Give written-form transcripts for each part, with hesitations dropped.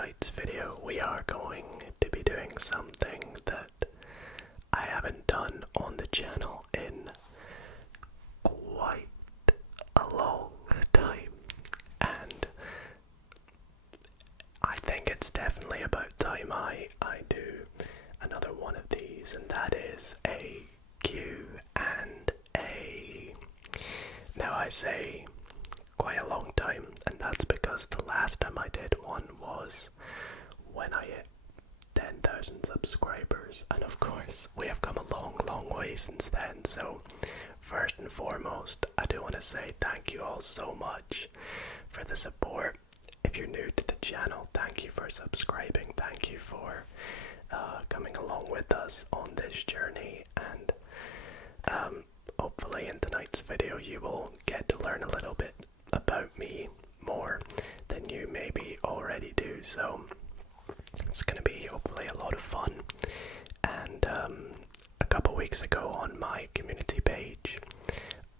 tonight's video we are going to be doing something that I haven't done on the channel in quite a long time, and I think it's definitely about time I do another one of these, and that is a Q&A. Now I say quite a long time, and that's because the last time I did one was when I hit 10,000 subscribers, and of course we have come a long way since then. So first and foremost, I do want to say thank you all so much for the support. If you're new to the channel, thank you for subscribing, thank you for coming along with us on this journey, and hopefully in tonight's video you will get to learn a little bit about me more than you maybe already do. So it's going to be hopefully a lot of fun. And a couple weeks ago on my community page,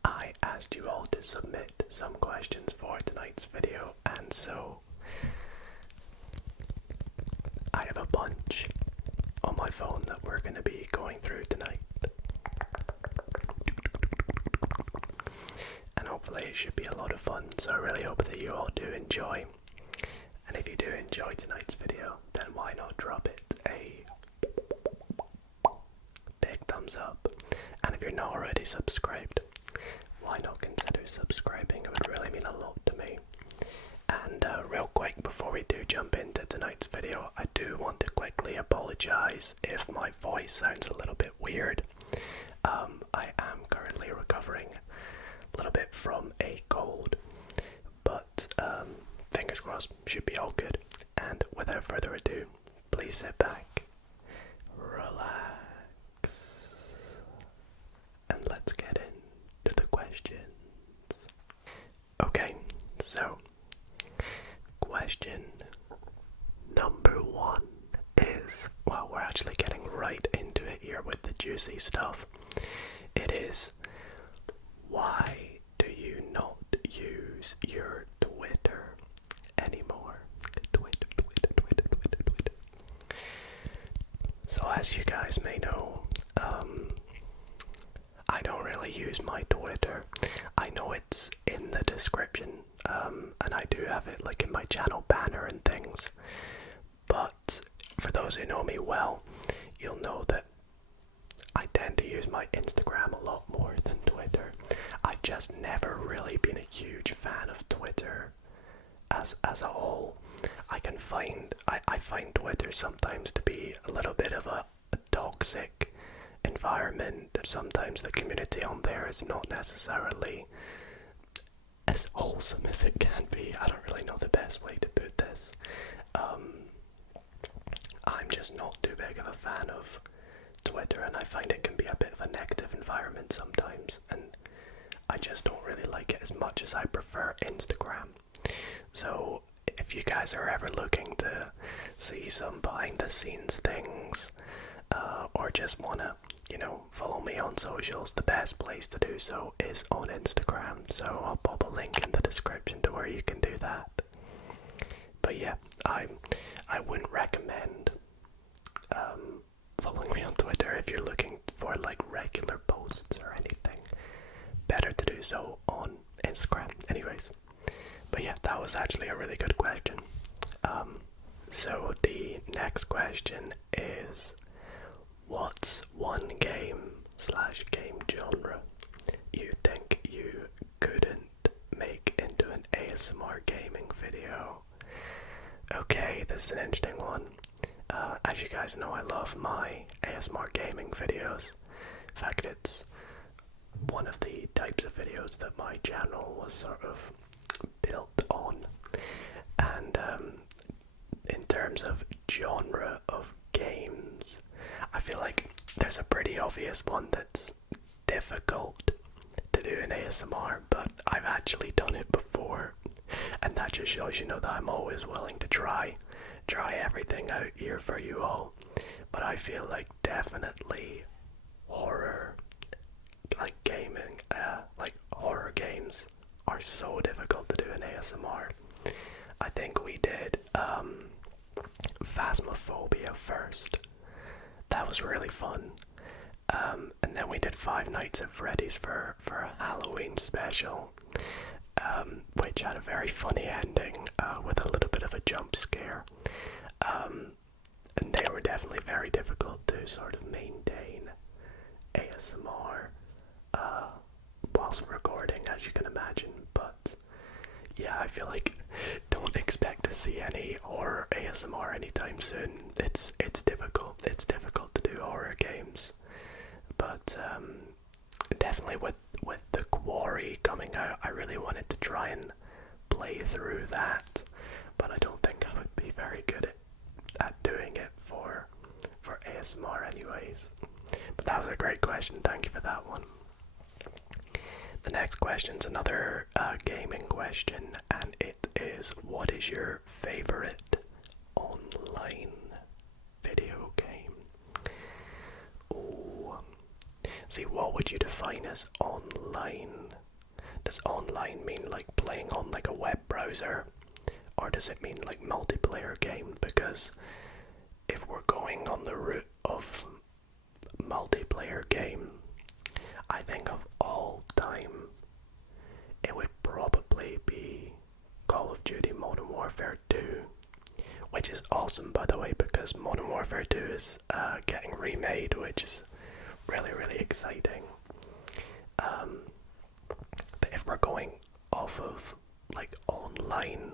I asked you all to submit some questions for tonight's video, and so I have a bunch on my phone that we're going to be going through tonight. And hopefully it should be a lot of fun, so I really hope that you all do enjoy. And if you do enjoy tonight's video, then why not drop it a big thumbs up. And if you're not already subscribed, why not consider subscribing? It would really mean a lot to me. And real quick, before we do jump into tonight's video, I do want to quickly apologize if my voice sounds a little bit weird. I am currently recovering a little bit from a cold, but fingers crossed, should be all good. And without further ado, please sit back, relax, and let's get into the questions. Okay, so question number one is, well, we're actually getting right into it here with the juicy stuff. It is, why do you not use your Twitter anymore? Twitter. So as you guys may know, I don't really use my Twitter. I know it's in the description, and I do have it like in my channel banner and things, but for those who know me well, you'll know that I tend to use my Instagram a lot more than Twitter. I've just never really been a huge fan of Twitter as a whole. I find Twitter sometimes to be a little bit of a toxic environment. Sometimes the community on there is not necessarily as wholesome as it can be. I don't really know the best way to put this. I'm just not too big of a fan of Twitter, and I find it can be a bit of a negative environment sometimes, and I just don't really like it as much as I prefer Instagram. So if you guys are ever looking to see some behind the scenes things, or just wanna, follow me on socials, the best place to do so is on Instagram. So I'll pop a link in the description to where you can do that. But yeah, I wouldn't recommend following me on Twitter if you're looking for like regular posts or anything. Better to do so on Instagram anyways. But yeah, that was actually a really good question. So the next question is, what's one game/game genre you think you couldn't make into an ASMR gaming video? Okay, this is an interesting one. As you guys know, I love my ASMR gaming videos. In fact, it's one of the types of videos that my channel was sort of built on. And in terms of genre of games, I feel like there's a pretty obvious one that's difficult to do in ASMR, but I've actually done it before, and that just shows that I'm always willing to try everything out here for you all. But I feel like definitely horror, like gaming, like horror games are so difficult to do in ASMR. I think we did Phasmophobia first. That was really fun. And then we did Five Nights at Freddy's for a Halloween special, which had a very funny ending with a little bit of a jump scare. And they were definitely very difficult to sort of maintain ASMR whilst recording, as you can imagine. But yeah, I feel like don't expect to see any horror ASMR anytime soon. It's difficult. It's difficult to do horror games. But definitely with the Quarry coming out, I really wanted to try and play through that. But I don't think I would be very good at doing it for ASMR anyways. But that was a great question. Thank you for that one. The next question's another gaming question, and it is, what is your favorite online video game? Ooh. See, what would you define as online? Does online mean like playing on like a web browser? Or does it mean like multiplayer game? Because if we're going on the route of multiplayer game, I think of all time, it would probably be Call of Duty Modern Warfare 2, which is awesome, by the way, because Modern Warfare 2 is getting remade, which is really, really exciting. But if we're going off of like online,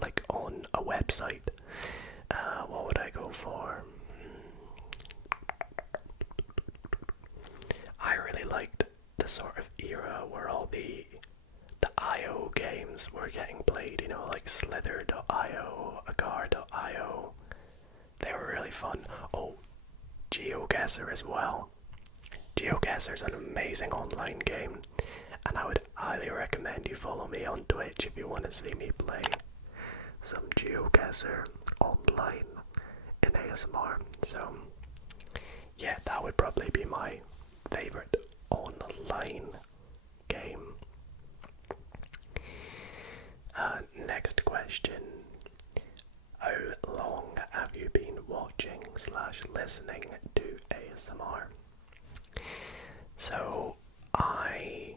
like on a website, what would I go for? I really liked the sort of era where all the IO games were getting played, you know, like Slither.io, Agar.io. They were really fun. Oh, GeoGuessr as well. GeoGuessr is an amazing online game, and I would highly recommend you follow me on Twitch if you want to see me play some GeoGuessr online in ASMR. So yeah, that would probably be my favorite online game. Next question. How long have you been watching / listening to ASMR? So I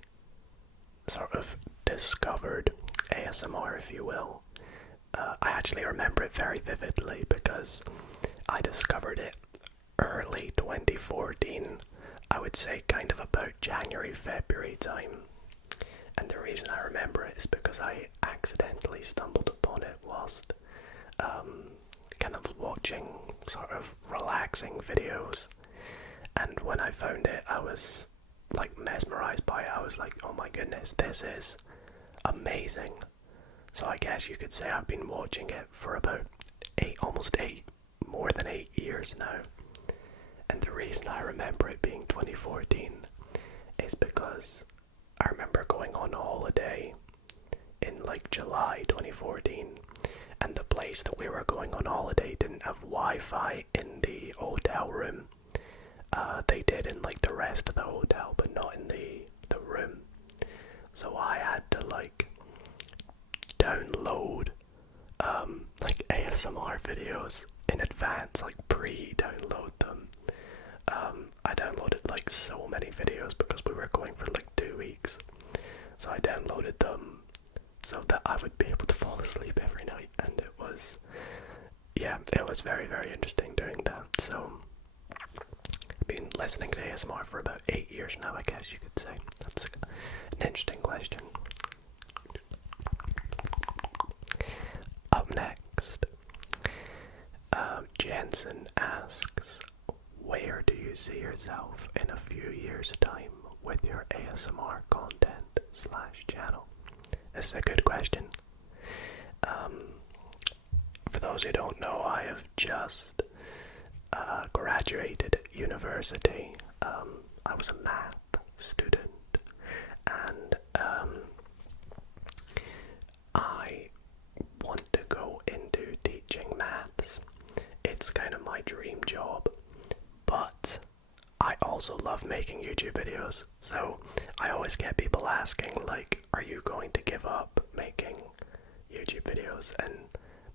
sort of discovered ASMR, if you will. I actually remember it very vividly because I discovered it early 2014. I would say kind of about January, February time. And the reason I remember it is because I accidentally stumbled upon it whilst kind of watching sort of relaxing videos. And when I found it, I was like mesmerized by it. I was like, oh my goodness, this is amazing. So I guess you could say I've been watching it for about more than 8 years now. And the reason I remember it being 2014 is because I remember going on a holiday in like July 2014, and the place that we were going on holiday didn't have Wi-Fi in the hotel room. They did in like the rest of the hotel, but not in the room. So I had to like download like ASMR videos in advance, like pre-download them. I downloaded like so many videos because we were going for like 2 weeks. So I downloaded them so that I would be able to fall asleep every night, and it was very, very interesting doing that. So I've been listening to ASMR for about 8 years now, I guess you could say. That's an interesting question. Up next, Jensen asks, where do you see yourself in a few years' time with your ASMR content / channel? This is a good question. For those who don't know, I have just graduated university. I was a math student, and I want to go into teaching maths. It's kind of my dream job, but I also love making YouTube videos. So I always get people asking, like, are you going to give up making YouTube videos? And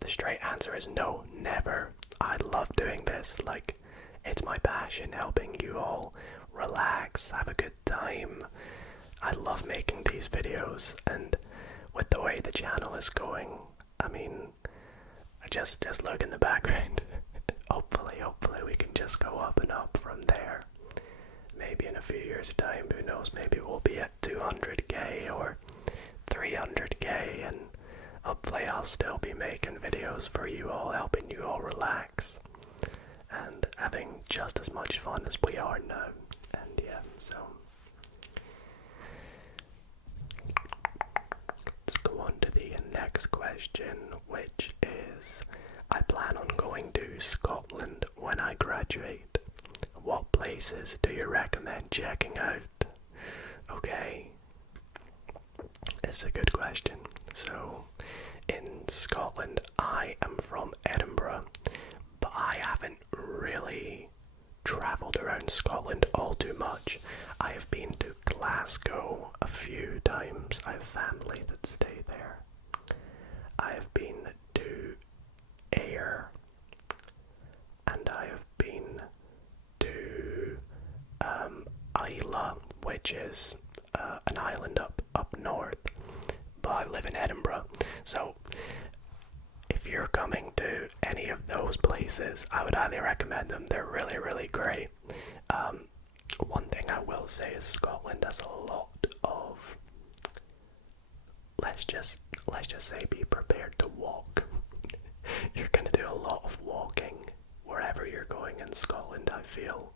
the straight answer is no, never. I love doing this. Like, it's my passion, helping you all relax, have a good time. I love making these videos, and with the way the channel is going, I mean, just look in the background. hopefully we can just go up and up from there. Maybe in a few years' time, who knows, maybe we'll be at 200k or 300k, and hopefully I'll still be making videos for you all, helping you all relax and having just as much fun as we are now. And yeah, so let's go on to the next question, which is, I plan on going to Scotland when I graduate. What places do you recommend checking out? Okay, it's a good question. So, in Scotland, I am from Edinburgh, but I haven't really travelled around Scotland all too much. I have been to Glasgow a few times. I have family that stay there. I have been to Ayr, and I have been to Islay, which is an island up north, but I live in Edinburgh. So if you're coming to any of those places, I would highly recommend them. They're really, really great. One thing I will say is Scotland has a lot of, let's just say, be prepared to walk. You're gonna do a lot of walking wherever you're going in Scotland, I feel.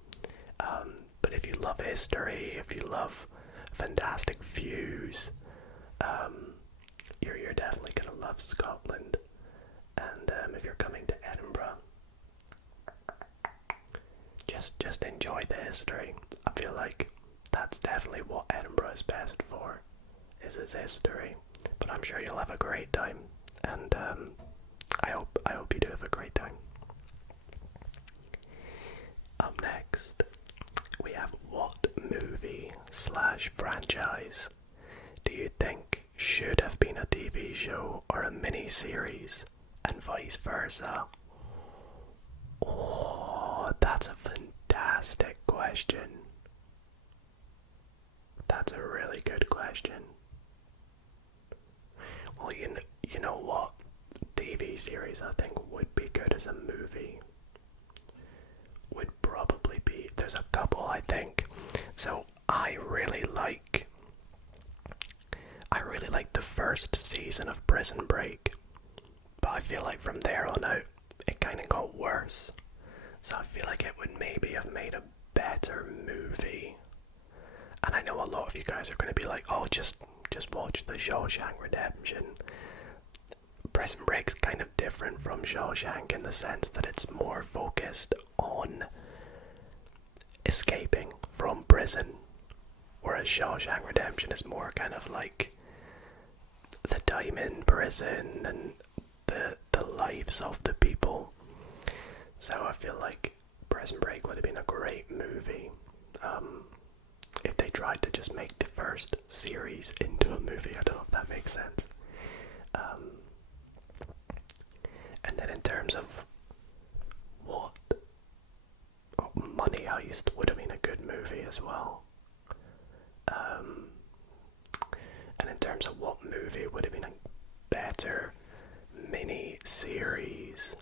But if you love history, if you love fantastic views, you're definitely gonna love Scotland. And if you're coming to Edinburgh, just enjoy the history. I feel like that's definitely what Edinburgh is best for, is its history. But I'm sure you'll have a great time, and I hope you do have a great time. Up next, we have, what movie / franchise do you think should have been a TV show or a mini-series, and vice versa? Oh, that's a fantastic question. That's a really good question. Well, you know what? TV series I think would be good as a movie would probably be, there's a couple I think. So I really like the first season of Prison Break, but I feel like from there on out it kind of got worse. So I feel like it would maybe have made a better movie. And I know a lot of you guys are going to be like, oh, just watch the Shawshank Redemption. Prison Break's kind of different from Shawshank in the sense that it's more focused on escaping from prison, whereas Shawshank Redemption is more kind of like the time in prison and the lives of the people. So I feel like Prison Break would have been a great movie if they tried to just make the first series into a movie. I don't know if that makes sense. And then in terms of what, Money Heist would have been a good movie as well. And in terms of what movie would have been a better mini-series,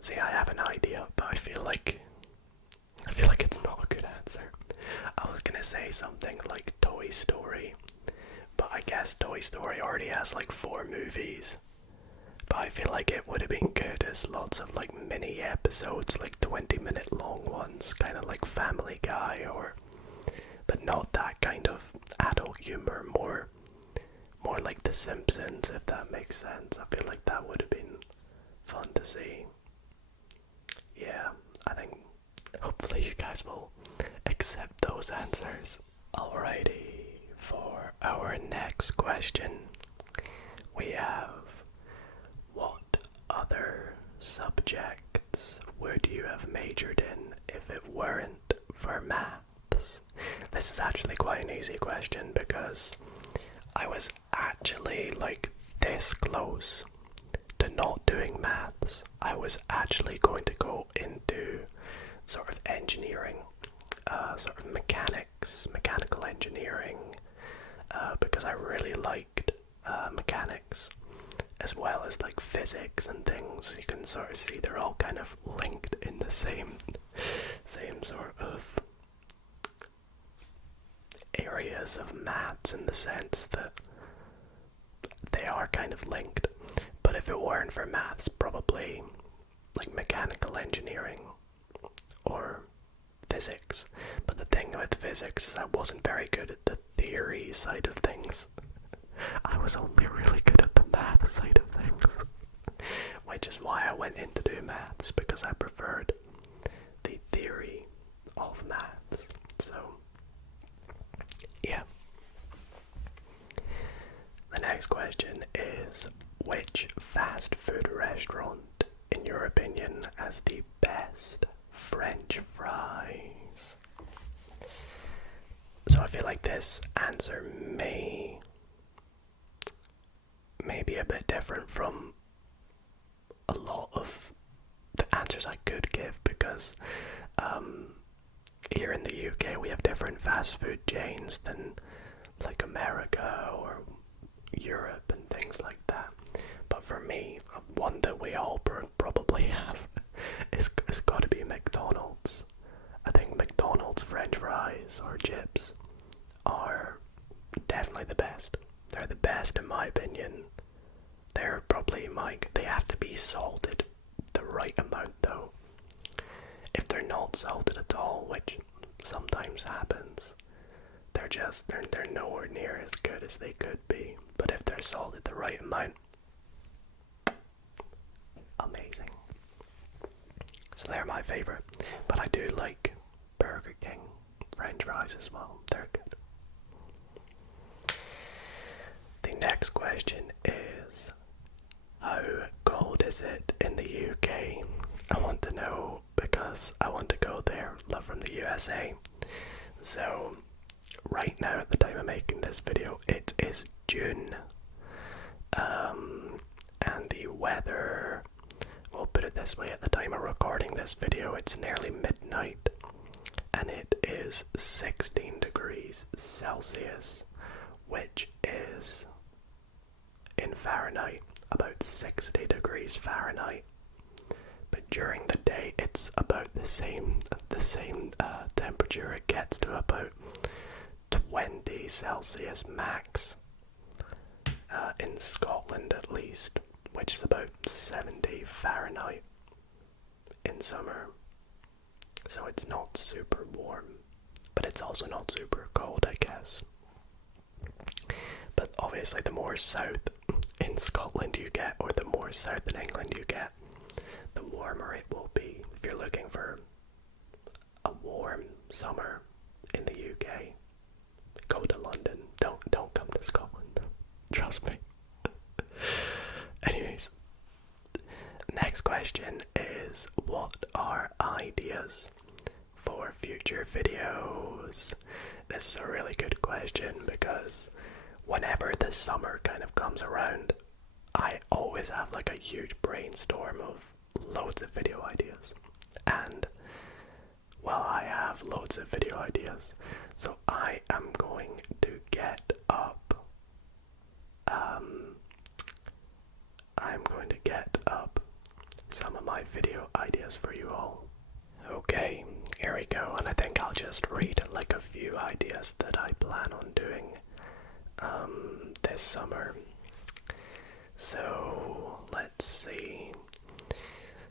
see, I have an idea, but I feel like it's not a good answer. I was gonna say something like Toy Story, but I guess Toy Story already has like 4 movies. But I feel like it would have been good as lots of like mini episodes, like 20-minute long ones, kind of like Family Guy, but not that kind of adult humor, more like The Simpsons, if that makes sense. I feel like that would have been fun to see. Yeah, I think hopefully you guys will accept those answers. Alrighty, for our next question, we have, what other subjects would you have majored in if it weren't for maths? This is actually quite an easy question because I was actually like this close to not doing maths. I was actually going to go into sort of engineering, sort of mechanical engineering, because I really liked mechanics as well as like physics and things. You can sort of see they're all kind of linked in the same sort of areas of maths, in the sense that they are kind of linked. But if it weren't for maths, probably like mechanical engineering or physics. But the thing with physics is I wasn't very good at the theory side of things. I was only really good at the math side of things. Which is why I went in to do maths, because I preferred the theory of maths. So, yeah. The next question is, which fast food restaurant, in your opinion, has the best French fries? So I feel like this answer may be a bit different from a lot of the answers I could give, because here in the UK we have different fast food chains than like America or Europe and things like that. But for me, one that we all probably have is got to be McDonald's. I think McDonald's French fries or chips are definitely the best. They're the best in my opinion. They're probably they have to be salted the right amount though. If they're not salted at all, which sometimes happens, they're nowhere near as good as they could be. But if they're salted the right amount, amazing. So they're my favorite. But I do like Burger King French fries as well. They're good. The next question is, how cold is it in the UK? I want to know because I want to go there. Love from the USA. So right now, at the time of making this video, it is June. And the weather, we'll put it this way, at the time of recording this video, it's nearly midnight. And it is 16 degrees Celsius, which is, in Fahrenheit, about 60 degrees Fahrenheit. But during the day, it's about the same temperature. It gets to about 20 Celsius max, in Scotland at least, which is about 70 Fahrenheit in summer. So it's not super warm, but it's also not super cold, I guess. But obviously the more south in Scotland you get, or the more south in England you get, the warmer it will be. If you're looking for a warm summer in the UK, go to London. Don't come to Scotland. Trust me. Anyways, next question is, what are ideas for future videos? This is a really good question because whenever the summer kind of comes around, I always have like a huge brainstorm of loads of video ideas. And well, I have loads of video ideas, so I am going to get up some of my video ideas for you all. Okay, here we go, and I think I'll just read like a few ideas that I plan on doing this summer. So let's see.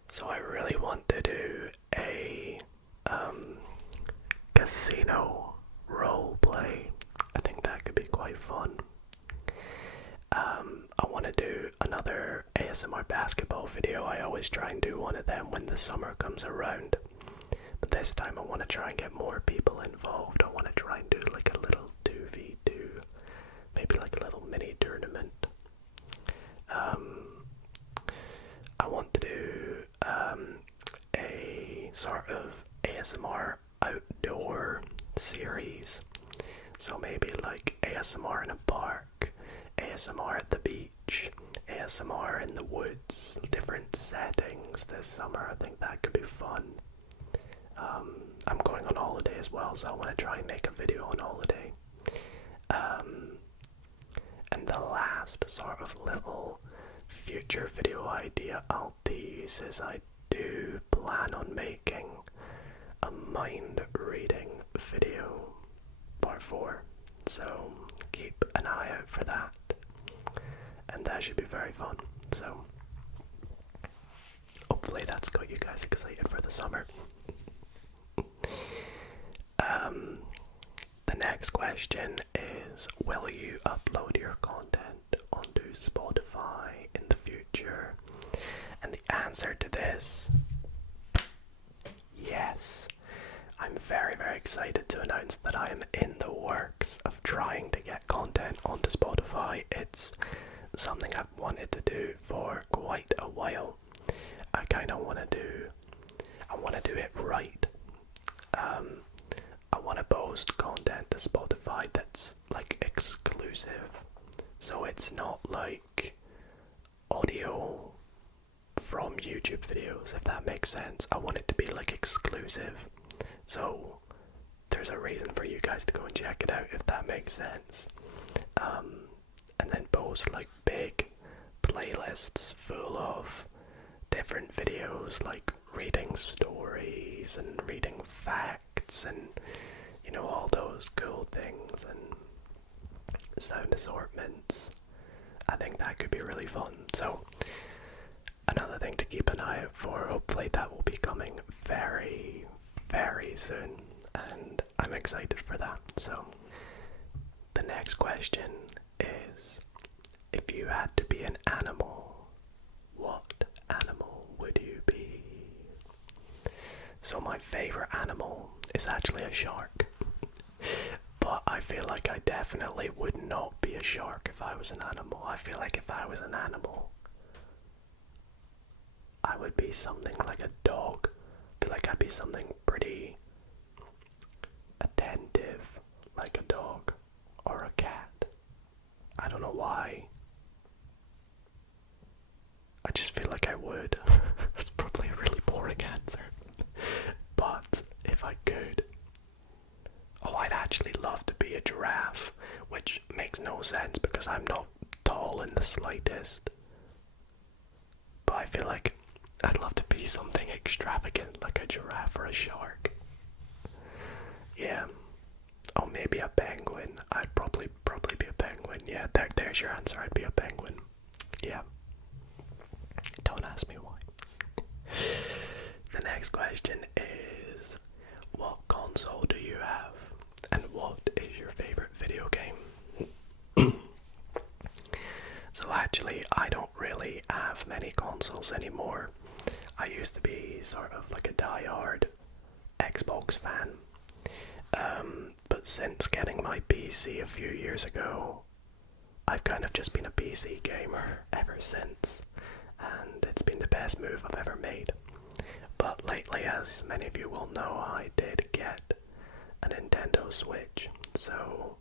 So I really want to do a casino role play. I think that could be quite fun. I want to do another ASMR basketball video. I always try and do one of them when the summer comes around. But this time I want to try and get more people involved. I want to try and do like a little 2v2, maybe like a little mini tournament. I want to do a sort of ASMR outdoor series ASMR in a park, ASMR at the beach, ASMR in the woods, different settings this summer. I think that could be fun. I'm going on holiday as well, so I want to try and make a video on holiday. And the last sort of little future video idea I'll tease is I do plan on making a mind reading video, part 4. So keep an eye out for that. And that should be very fun. So hopefully that's got you guys excited for the summer. The next question is, will you upload your content onto Spotify in the future? And the answer to this, yes. I'm very, very excited to announce that I am in the works of trying to get content onto Spotify. It's something I've wanted to do for quite a while. I kind of want to do it right. I want to post content to Spotify that's like exclusive, so it's not like audio from YouTube videos, if that makes sense. I want it to be like exclusive, so there's a reason for you guys to go and check it out, if that makes sense. And then post like big playlists full of different videos, like reading stories and reading facts and, you know, all those cool things, and sound assortments. I think that could be really fun. So another thing to keep an eye out for. Hopefully that will be coming very, very soon, and I'm excited for that. So the next question is, if you had to be an animal, what animal would you be? So my favorite animal is actually a shark. But I feel like I definitely would not be a shark if I was an animal. I feel like if I was an animal, I would be something like a dog. I feel like I'd be something pretty attentive, like a dog or a cat. I don't know why. I just feel like I would. That's probably a really boring answer. But if I could, I'd actually love to be a giraffe, which makes no sense because I'm not tall in the slightest. But I feel like I'd love to be something extravagant like a giraffe or a shark. Yeah. Oh, maybe a penguin. I'd probably be a penguin. Yeah, there's your answer. I'd be a penguin. Yeah. Don't ask me why. The next question is, what console do you have? And what is your favorite video game? So actually, I don't really have many consoles anymore. I used to be sort of like a die-hard Xbox fan. But since getting my PC a few years ago, I've kind of just been a PC gamer ever since. And it's been the best move I've ever made. But lately, as many of you will know, I did get a Nintendo Switch, so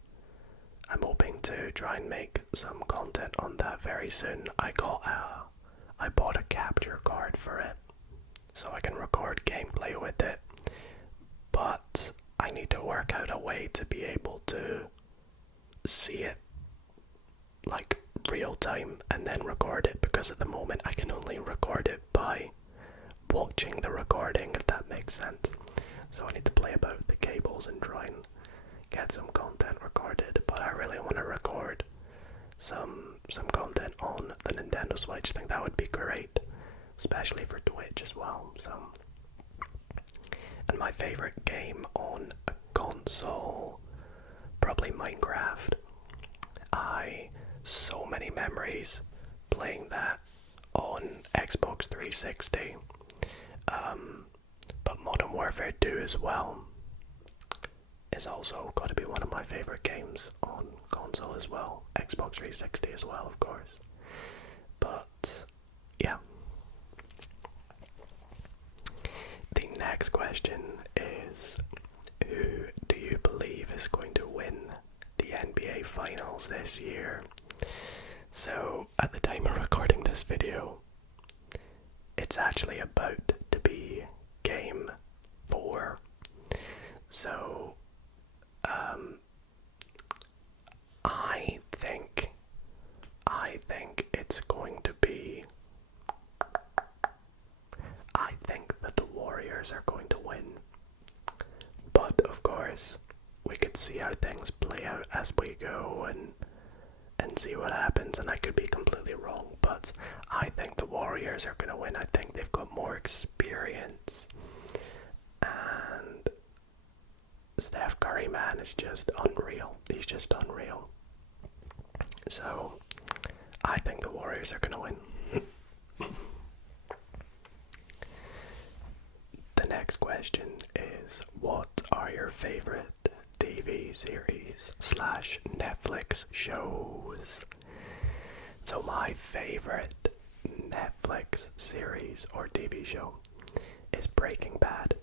I'm hoping to try and make some content on that very soon. I bought a capture card for it, so I can record gameplay with it, but I need to work out a way to be able to see it like real time and then record it, because at the moment I can only record it by watching the recording, if that makes sense. So I need to play about with the cables and try and get some content recorded, but I really want to record some content on the Nintendo Switch. I think that would be great, especially for Twitch as well. So, and my favorite game on a console, probably Minecraft. So many memories playing that on Xbox 360. But Modern Warfare 2 as well is also got to be one of my favorite games on console as well. Xbox 360 as well, of course. But yeah. The next question is, who do you believe is going to win the NBA Finals this year. So at the time of recording this video, it's actually about to be Game 4. So it's going to be. I think that the Warriors are going to win. But of course, we could see how things play out as we go and see what happens, and I could be completely wrong, but I think the Warriors are going to win. I think they've got more experience, and Steph Curry, man, is just unreal. He's just unreal. So I think the Warriors are going to win. The next question is, what are your favorite TV series / Netflix shows? So my favorite Netflix series or TV show is Breaking Bad.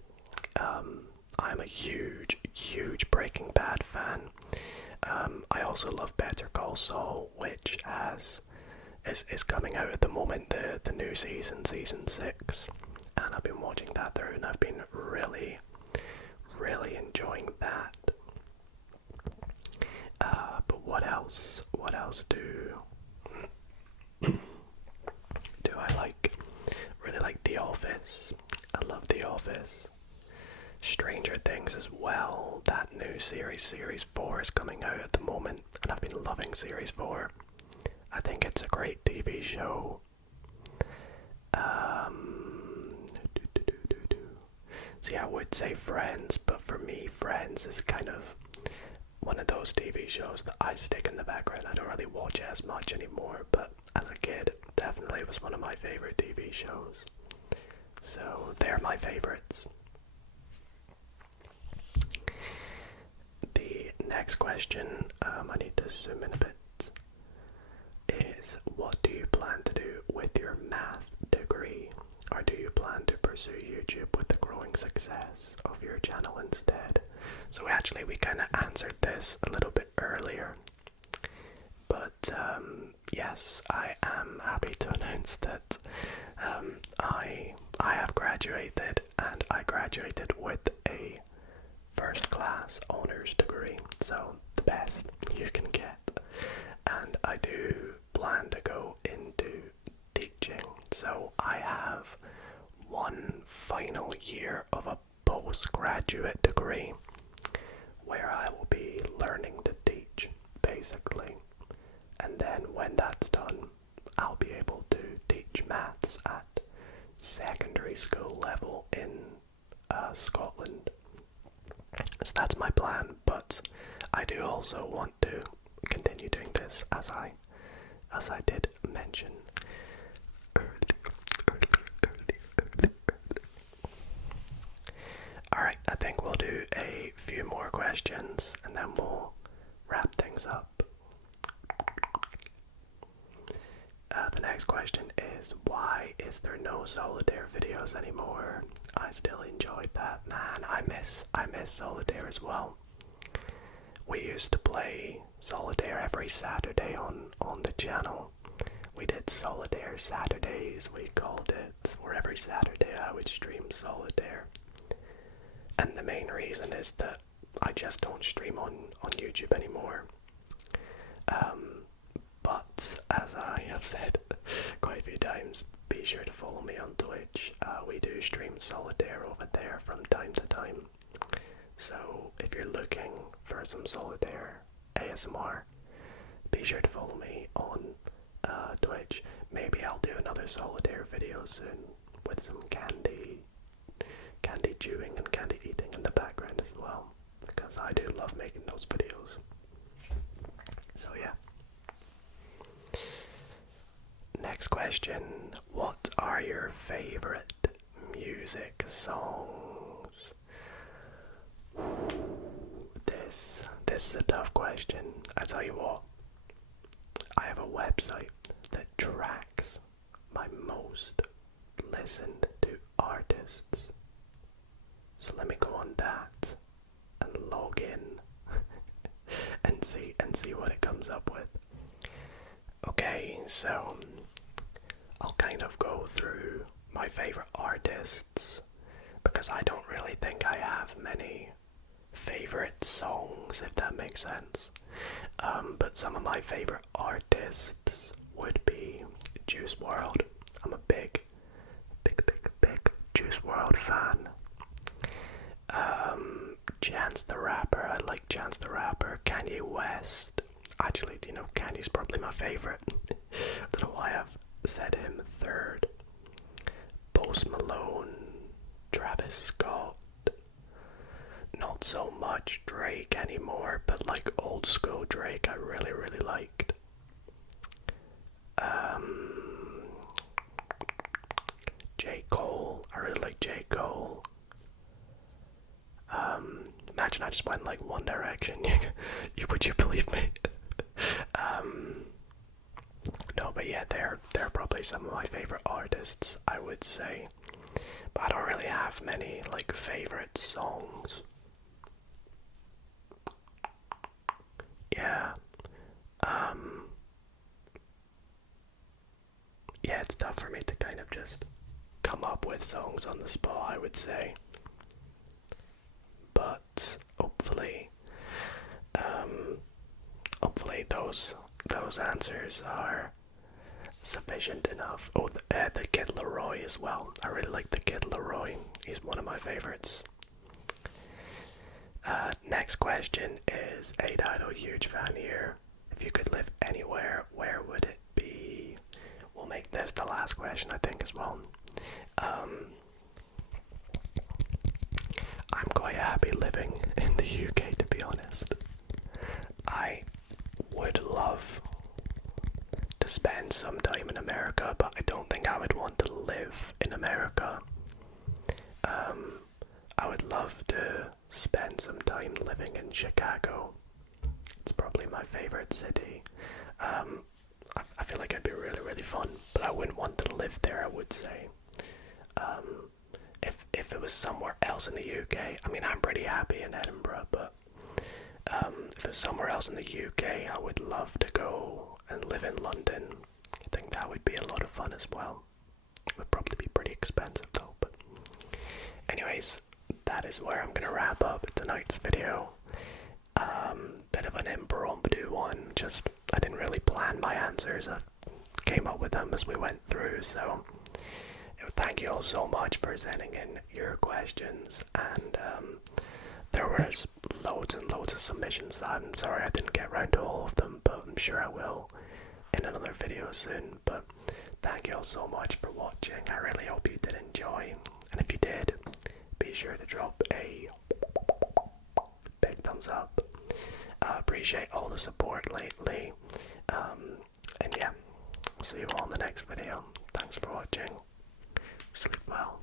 I'm a huge Breaking Bad fan. I also love Better Call Saul, which is coming out at the moment, the new season 6, and I've been watching that through, and I've been really enjoying that. But what else do I like? Really like The Office. I love The Office. Stranger Things as well. That new series 4 is coming out at the moment, and I've been loving series 4. I think it's a great TV show. See, I would say Friends, but for me, Friends is kind of one of those TV shows that I stick in the background. I don't really watch it as much anymore, but as a kid, definitely it was one of my favorite TV shows. So they're my favorites. The next question, I need to zoom in a bit, is what do you plan to do with your math degree? Or do you plan to pursue YouTube with the growing success of your channel instead? So actually we kind of answered this a little bit earlier. But yes, I am happy to announce that I have graduated, and I graduated with a first class honours degree. So the best you can get. And I do plan to go into teaching. So I have one final year of a postgraduate degree where I will be learning to teach, basically. And then when that's done, I'll be able to teach maths at secondary school level in Scotland. So that's my plan, but I do also want to continue doing this, as I did mention earlier. Alright, I think we'll do a few more questions and then we'll wrap things up. The next question is, why is there no solitaire videos anymore? I still enjoyed that. Man, I miss solitaire as well. We used to play solitaire every Saturday on the channel. We did solitaire Saturdays, we called it, where every Saturday I would stream solitaire. And the main reason is that I just don't stream on YouTube anymore. But as I have said quite a few times, be sure to follow me on Twitch. We do stream solitaire over there from time to time. So if you're looking for some solitaire ASMR, be sure to follow me on Twitch. Maybe I'll do another solitaire video soon with some candy chewing and candy eating in the background as well, because I do love making those videos. So yeah. Next question, what are your favorite music songs? This is a tough question. I tell you what, I have a website that tracks my most listened to artists. So let me go on that and log in and and see what it comes up with. Okay, so I'll kind of go through my favorite artists because I don't really think I have many favorite songs, if that makes sense. But some of my favorite artists would be Juice WRLD. I'm a big Juice WRLD fan. Chance the Rapper, I like Chance the Rapper. Kanye West. Actually, do you know, Kanye's probably my favorite. I don't know why I've said him third. Post Malone, Travis Scott. Not so much Drake anymore, but like old school Drake I really liked. J. Cole, I really like J. Cole. Imagine I just went like One Direction. Would you believe me? No, but yeah, they're probably some of my favorite artists, I would say. But I don't really have many like favorite songs. Yeah. Yeah, it's tough for me to kind of just come up with songs on the spot, I would say. But hopefully those answers are sufficient enough. Oh, the Kid Laroi as well. I really like the Kid Laroi. He's one of my favorites. Next question is a Dido, huge fan here. If you could live anywhere, where would it be? We'll make this the last question, I think, as well. I'm quite happy living in the UK, to be honest. I would love to spend some time in America, but I don't think I would want to live in America. I would love to spend some time living in Chicago. It's probably my favorite city. I feel like it'd be really fun, but I wouldn't want to live there, I would say. If it was somewhere else in the UK, I mean, I'm pretty happy in Edinburgh, but if it was somewhere else in the UK, I would love to go and live in London. I think that would be a lot of fun as well. It would probably be pretty expensive though, but anyways, that is where I'm gonna wrap up tonight's video. Bit of an impromptu one, just I didn't really plan my answers, I came up with them as we went through, so thank you all so much for sending in your questions, and there was loads and loads of submissions that I'm sorry I didn't get around to all of them, but I'm sure I will in another video soon. But thank you all so much for watching. I really hope you did enjoy, and if you did, be sure to drop a big thumbs up. I appreciate all the support lately, and yeah, I'll see you all in the next video. Thanks for watching. Sleep well.